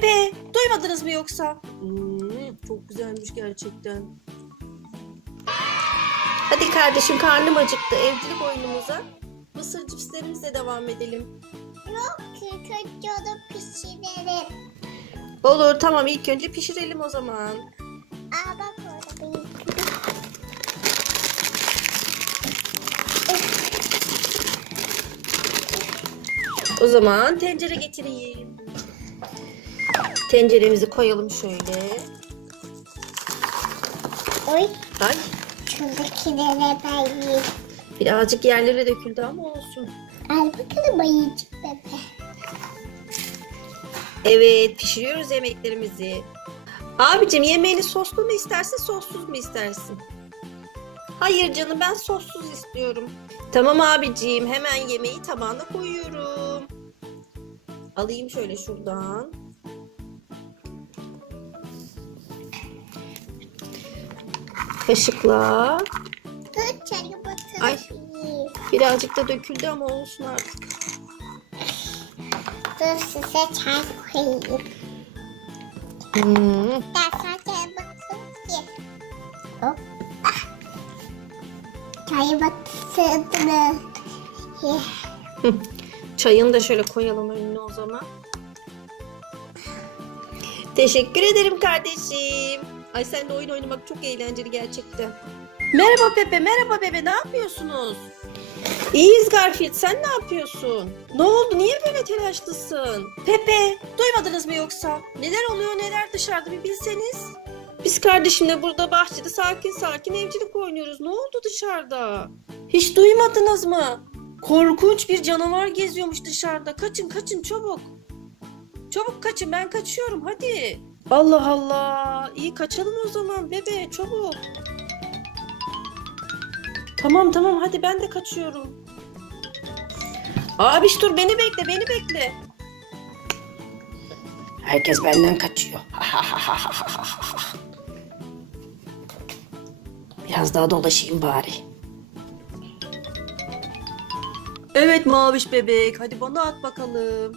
Pepe duymadınız mı yoksa? Hmm, çok güzelmiş gerçekten. Hadi kardeşim karnım acıktı. Evcilik oyunumuza mısır cipslerimizle devam edelim. Yok ki çocuğunu pişirelim. Olur tamam ilk önce pişirelim o zaman. Aa bak orada bir O zaman tencere getireyim. Tenceremizi koyalım şöyle. Oy Ay şuradakilere ben yiyeyim. birazcık yerlere döküldü ama olsun. Al bakalım ayıcık bebe. Evet pişiriyoruz yemeklerimizi. Abicim yemeğini soslu mu istersin sossuz mu istersin? Hayır canım ben sossuz istiyorum. Tamam abicim hemen yemeği tabağına koyuyorum. Alayım şöyle şuradan. Kaşıkla. Ay. Birazcık da döküldü ama olsun artık. Dur size çay koyayım. Hmm. Ah. Çayı batırdın. Ye. Çayını da şöyle koyalım önüne o zaman. Teşekkür ederim kardeşim. Ay sen de oyun oynamak çok eğlenceli gerçekten. Merhaba Pepe, merhaba Bebe. Ne yapıyorsunuz? İyiyiz Garfield. Sen ne yapıyorsun? Ne oldu? Niye böyle telaşlısın? Pepe, duymadınız mı yoksa? Neler oluyor neler dışarıda bir bilseniz. Biz kardeşimle burada bahçede sakin sakin evcilik oynuyoruz. Ne oldu dışarıda? Hiç duymadınız mı? Korkunç bir canavar geziyormuş dışarıda. Kaçın kaçın çabuk. Çabuk kaçın ben kaçıyorum hadi. Allah Allah. İyi kaçalım o zaman bebe çabuk. Tamam tamam hadi ben de kaçıyorum. Abiş dur beni bekle beni bekle. Herkes benden kaçıyor. Biraz daha dolaşayım bari. Evet maviş bebek. Hadi bana at bakalım.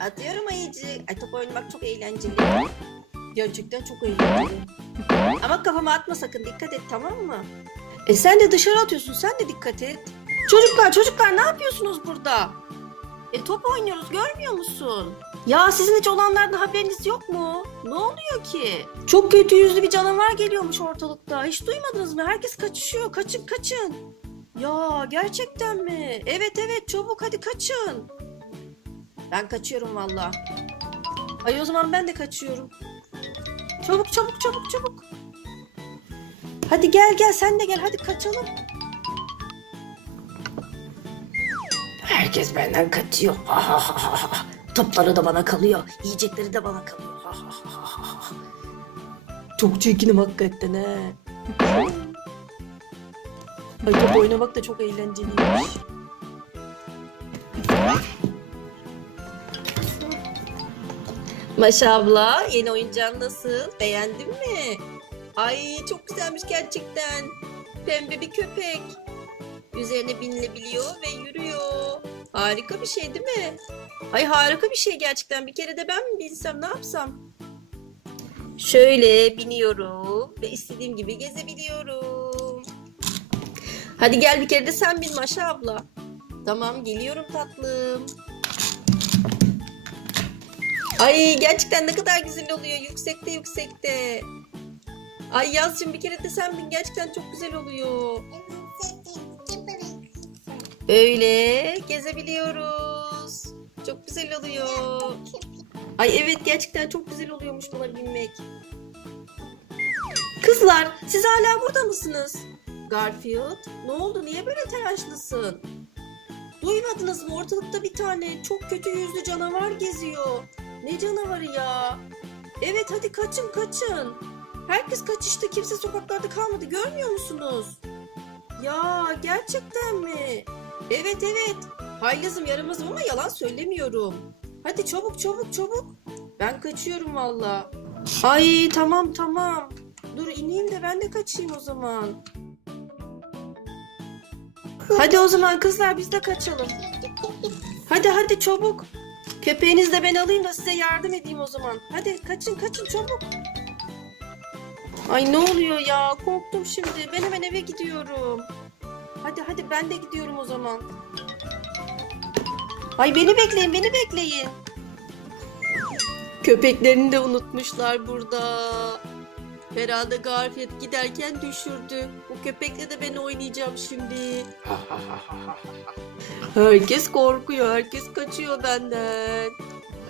Atıyorum ayıcık. Ay top oynamak çok eğlenceli. Gerçekten çok eğlenceli. Ama kafama atma sakın. Dikkat et tamam mı? E sen de dışarı atıyorsun. Sen de dikkat et. Çocuklar çocuklar ne yapıyorsunuz burada? E top oynuyoruz görmüyor musun? Ya sizin hiç olanlardan haberiniz yok mu? Ne oluyor ki? Çok kötü yüzlü bir canavar geliyormuş ortalıkta. Hiç duymadınız mı? Herkes kaçışıyor. Kaçın kaçın. Ya gerçekten mi? Evet evet çabuk hadi kaçın. Ben kaçıyorum valla. Ay o zaman ben de kaçıyorum. Çabuk çabuk çabuk çabuk. Hadi gel gel sen de gel hadi kaçalım. Herkes benden kaçıyor. Topları da bana kalıyor. Yiyecekleri de bana kalıyor. Çok çirkinim hakikaten he. Ay top oynamak da çok eğlenceliymiş. Maşa abla yeni oyuncağın nasıl? Beğendin mi? Ay çok güzelmiş gerçekten. Pembe bir köpek. Üzerine binilebiliyor ve yürüyor. Harika bir şey değil mi? Ay harika bir şey gerçekten. Bir kere de ben mi binsem ne yapsam? Şöyle biniyorum ve istediğim gibi gezebiliyorum. Hadi gel bir kere de sen bin Maşa abla. Tamam geliyorum tatlım. Ay gerçekten ne kadar güzel oluyor. Yüksekte yüksekte. Ay Yalçın bir kere de sen bin. Gerçekten çok güzel oluyor. Öyle gezebiliyoruz. Çok güzel oluyor. Ay evet gerçekten çok güzel oluyormuş buna binmek. Kızlar siz hala burada mısınız? Garfield ne oldu niye böyle telaşlısın? Duymadınız mı ortalıkta bir tane çok kötü yüzlü canavar geziyor. Ne canavarı ya? Evet hadi kaçın kaçın. Herkes kaçıştı kimse sokaklarda kalmadı görmüyor musunuz? Ya gerçekten mi? Evet evet. Haylazım yaramazım ama yalan söylemiyorum. Hadi çabuk çabuk çabuk. Ben kaçıyorum valla. Ay tamam tamam. Dur ineyim de ben de kaçayım o zaman. Hadi o zaman kızlar biz de kaçalım. Hadi hadi çabuk. Köpeğinizi de ben alayım da size yardım edeyim o zaman. Hadi kaçın kaçın çabuk. Ay ne oluyor ya? Korktum şimdi. Ben hemen eve gidiyorum. Hadi hadi ben de gidiyorum o zaman. Ay beni bekleyin, beni bekleyin. Köpeklerini de unutmuşlar burada. Herhalde Garfield giderken düşürdü. Bu köpekle de ben oynayacağım şimdi. Herkes korkuyor, herkes kaçıyor benden.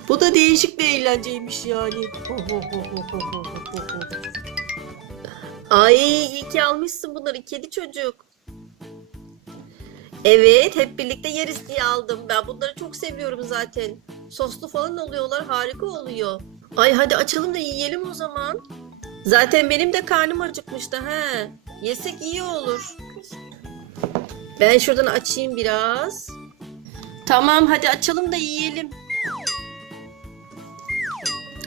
Bu da değişik bir eğlenceymiş yani. Ay iyi ki almışsın bunları kedi çocuk. Evet hep birlikte yeriz diye aldım. Ben bunları çok seviyorum zaten. Soslu falan oluyorlar harika oluyor. Ay hadi açalım da yiyelim o zaman. Zaten benim de karnım acıkmıştı he. Yesek iyi olur. Ben şuradan açayım biraz. Tamam hadi açalım da yiyelim.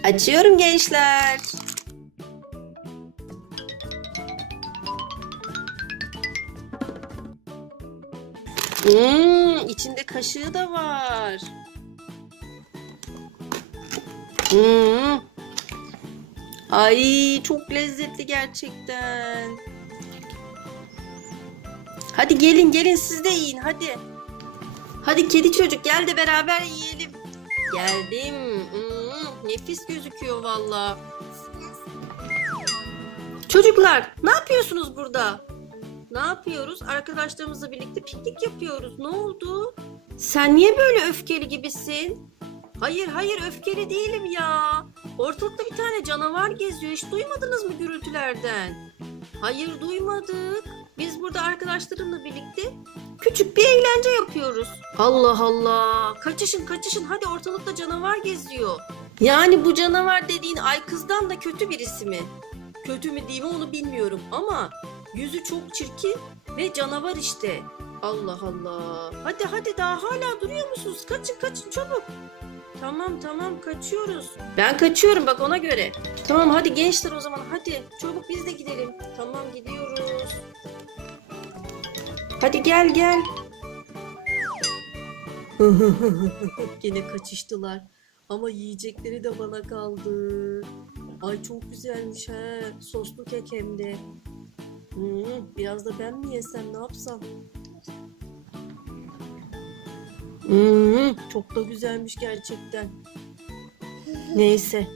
Açıyorum gençler. Hmm, içinde kaşığı da var. Hmm. Ay çok lezzetli gerçekten. Hadi gelin gelin siz de yiyin hadi. Hadi kedi çocuk gel de beraber yiyelim. Geldim. Hmm, nefis gözüküyor valla. Çocuklar ne yapıyorsunuz burada? Ne yapıyoruz? Arkadaşlarımızla birlikte piknik yapıyoruz. Ne oldu? Sen niye böyle öfkeli gibisin? Hayır hayır öfkeli değilim ya. Ortalıkta bir tane canavar geziyor. Hiç duymadınız mı gürültülerden? Hayır duymadık. Biz burada arkadaşlarımla birlikte küçük bir eğlence yapıyoruz. Allah Allah. Kaçışın kaçışın hadi ortalıkta canavar geziyor. Yani bu canavar dediğin ay kızdan da kötü birisi mi? Kötü mü değil mi onu bilmiyorum ama yüzü çok çirkin ve canavar işte. Allah Allah. Hadi hadi daha hala duruyor musunuz? Kaçın kaçın çabuk. Tamam tamam kaçıyoruz. Ben kaçıyorum bak ona göre. Tamam hadi gençler o zaman hadi. Çabuk biz de gidelim. Tamam gidiyoruz. Hadi gel gel. Gene kaçıştılar. Ama yiyecekleri de bana kaldı. Ay çok güzelmiş he. Soslu kek hem de. Hmm, biraz da ben mi yesem ne yapsam? Hmm, çok da güzelmiş gerçekten. Neyse.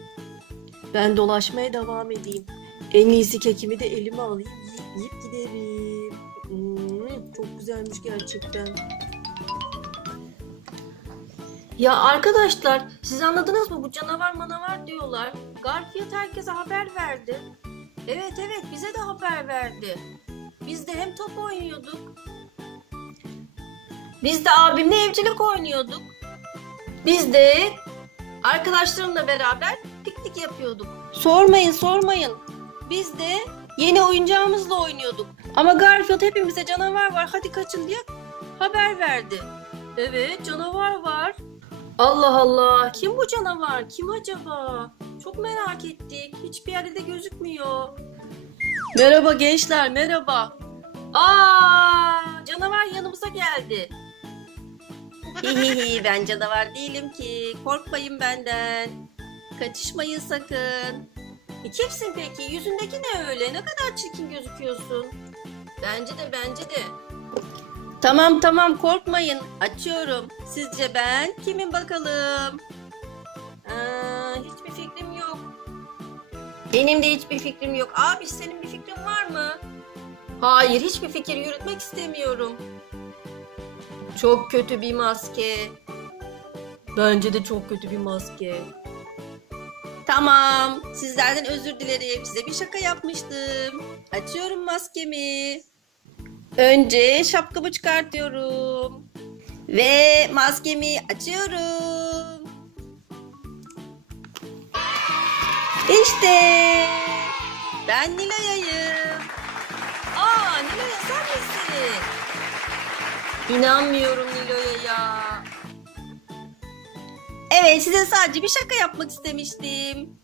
Ben dolaşmaya devam edeyim. En iyisi kekimi de elime alayım. Yiyip, yiyip giderim. Hmm, çok güzelmiş gerçekten. Ya arkadaşlar siz anladınız mı? Bu canavar manavar diyorlar. Garfield herkese haber verdi. Evet evet bize de haber verdi. Biz de hem top oynuyorduk. Biz de abimle evcilik oynuyorduk. Biz de arkadaşlarımla beraber piknik yapıyorduk. Sormayın sormayın. Biz de yeni oyuncağımızla oynuyorduk. Ama Garfield hepimize canavar var hadi kaçın diye haber verdi. Evet canavar var. Allah Allah kim bu canavar kim acaba? Çok merak ettik. Hiçbir yerde de gözükmüyor. Merhaba gençler merhaba. Aa canavar yanımıza geldi. Ben canavar değilim ki. Korkmayın benden. Kaçışmayın sakın. E, kimsin peki? Yüzündeki ne öyle? Ne kadar çirkin gözüküyorsun. Bence de bence de. Tamam tamam korkmayın. Açıyorum. Sizce ben kimim bakalım? Aa, hiçbir fikrim yok. Benim de hiçbir fikrim yok. Abi senin bir fikrin var mı? Hayır hiçbir fikir yürütmek istemiyorum. Çok kötü bir maske. Bence de çok kötü bir maske. Tamam. Sizlerden özür dilerim. Size bir şaka yapmıştım. Açıyorum maskemi. Önce şapkamı çıkartıyorum. Ve maskemi açıyorum. İşte ben Nilay'ayım. Aa Nilo'ya sen misin? İnanmıyorum Nilo'ya ya. Evet size sadece bir şaka yapmak istemiştim.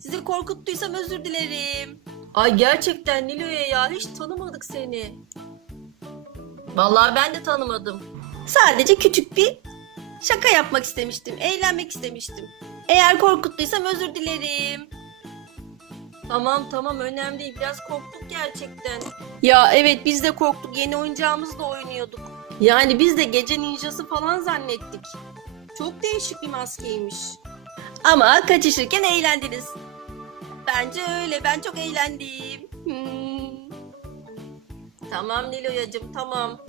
Sizi korkuttuysam özür dilerim. Ay gerçekten Nilo'ya ya hiç tanımadık seni. Vallahi ben de tanımadım. Sadece küçük bir Şaka yapmak istemiştim. Eğlenmek istemiştim. Eğer korkuttuysam özür dilerim. Tamam tamam önemli değil. Biraz korktuk gerçekten. Ya evet biz de korktuk. Yeni oyuncağımızla oynuyorduk. Yani biz de gece ninjası falan zannettik. Çok değişik bir maskeymiş. Ama kaçışırken eğlendiniz. Bence öyle. Ben çok eğlendim. Hmm. Tamam Niloyacığım tamam.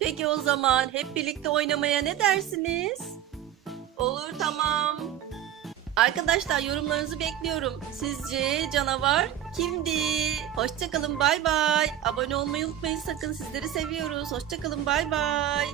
Peki o zaman hep birlikte oynamaya ne dersiniz? Olur tamam. Arkadaşlar yorumlarınızı bekliyorum. Sizce canavar kimdi? Hoşçakalın bay bay. Abone olmayı unutmayın sakın. Sizleri seviyoruz. Hoşçakalın bay bay.